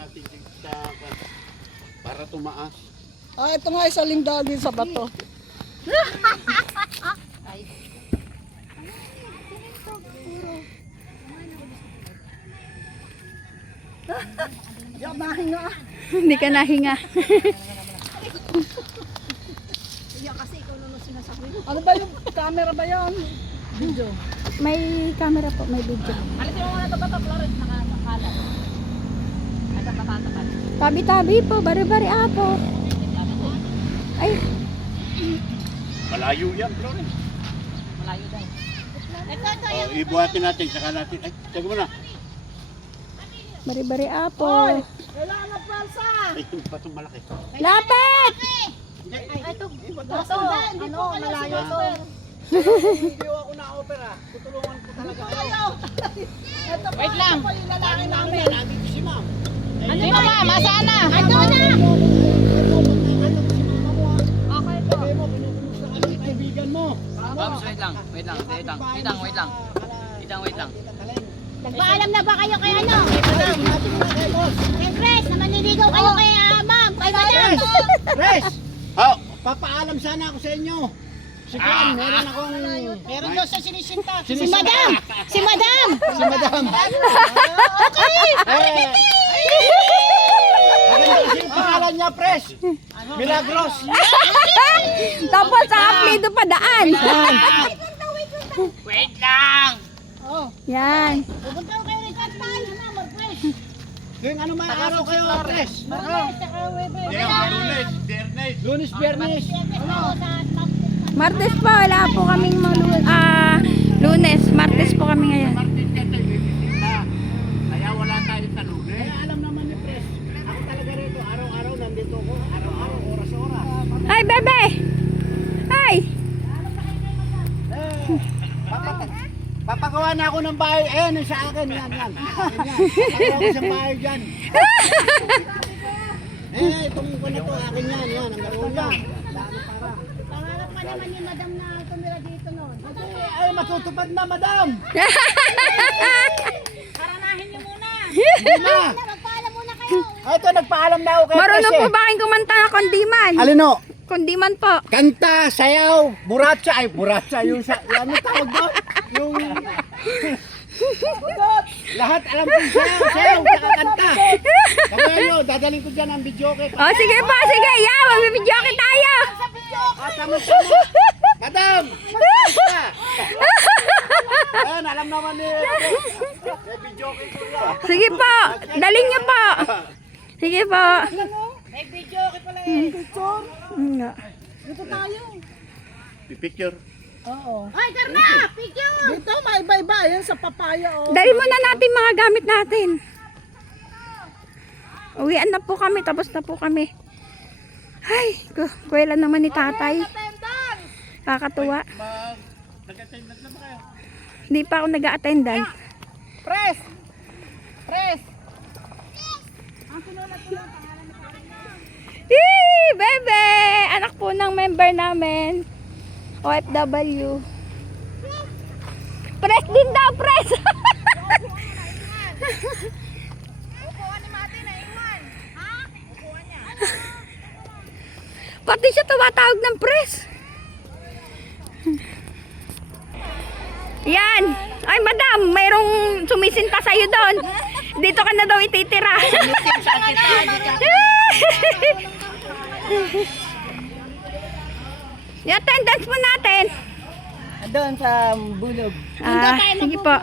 natin sa para tumaas. Ah, ito nga isa lingdagi sa bato. Ay. Di ako nahinga. Hindi ka nahinga. Iya kasi ikaw naman sinasabi. Ano ba yung camera ba yan? Video. May camera po, may video. Alisin mo muna ito ba ito, Florence? Nakakalat. Nagkakatapat. Tabi-tabi po, bari-bari apo. Ay, Malayo yan, Florence. Malayo daw. Oh, ibuhatin natin, saka natin. Ay, saka mo na. bari-bari apo. Kailangan na pransa! Ay, yung patong malaki. Lapit! Ay, ito. Baso. Ano, malayo to. Hindi ako na-opera. Tutulungan ko talaga kayo. Wait lang. Ito pa yung lalaki namin. Nandito si ma'am. Ano ba, ma'am? Asaan na? Ando na. Okay po. Sabi mo, pinupumusta ka ng kaibigan mo. Babs, wait lang. Nagpaalam na ba kayo kay ano? Kay Chris, na maniligaw kayo kay ma'am, kay madam. Res! Oh, Papaalam sana ako sa inyo. Si Juan, meron akong... Meron daw sa sinisinta. Si Sinisita. madam! Si madam! Si Madam. Okay! Maganda kasi yung pangalan niya, Pres. Milagros. Tapos sa aplido pa daan. Wait lang! Yan. Pupunta ko kayo rin sa tayo, ma'am, Chris. Yung ano man araw kayo, Pres? Lunes, saka Webe. Lunes, Biyernes. Lunes, Biyernes. Ano, sa Martes po, wala po kaming Lunes. Martes po kami ngayon. Martes kasi bibisita. Kaya wala tayo sa Lunes. Kaya alam naman ni Pres, ako talaga rito, araw-araw nandito ako, araw-araw, oras-oras. Ay, bebe! Ay! Papagawa na ako ng bahay. Ayan, yung sa akin. Yan. Papagawa ko sa bahay dyan. Itong ko na to, akin yan. Yan, ang gawin yan. Dami para. pangarap pa naman ni madam na tumira dito noon. Ay, matutupad na, madam. Paranahin niyo muna. Hindi na. Magpaalam muna kayo. Ay, ito, nagpaalam na ako kay Marunong Pres, po ba kayong kumanta ng kondiman? Alino? Kondiman po. Kanta, sayaw, buratsa. Ay, buratsa. Yung sa, ano tawag doon? Yung... Lahat alam ko sayaw, tsaka kanta. Kaya nyo, dadaling ko dyan ang video kay Oh, sige po, sige. Yeah, magbibidyo tayo. Tama-tama. Madam! Magpapasta! Ayan, alam naman ni... May video kay Kuya. Sige po. Daling niyo po. Sige po. May video kay pala eh. Nga. Dito tayo. Picture. Oo. Ay, Karna! Picture! Dito, maiba-iba. Ayan sa papaya, oh. Dali muna natin mga gamit natin. Uwian na po kami. Tapos na po kami. Ay, kuwela naman ni tatay. Kakatuwa. Nag-attendance na ba kayo? Hindi pa ako nag-a-attendan. Pres! Pres! Bebe! Anak po ng member namin. OFW. Press din daw, press! Upuan ni Mati na Iman. Ha? Upuan niya. Pati siya tumatawag ng press. Yan. Ay, madam, mayroong sumisinta sa'yo doon. Dito ka na daw ititira. Yung attendance mo natin. Doon sa bulog. Sige po.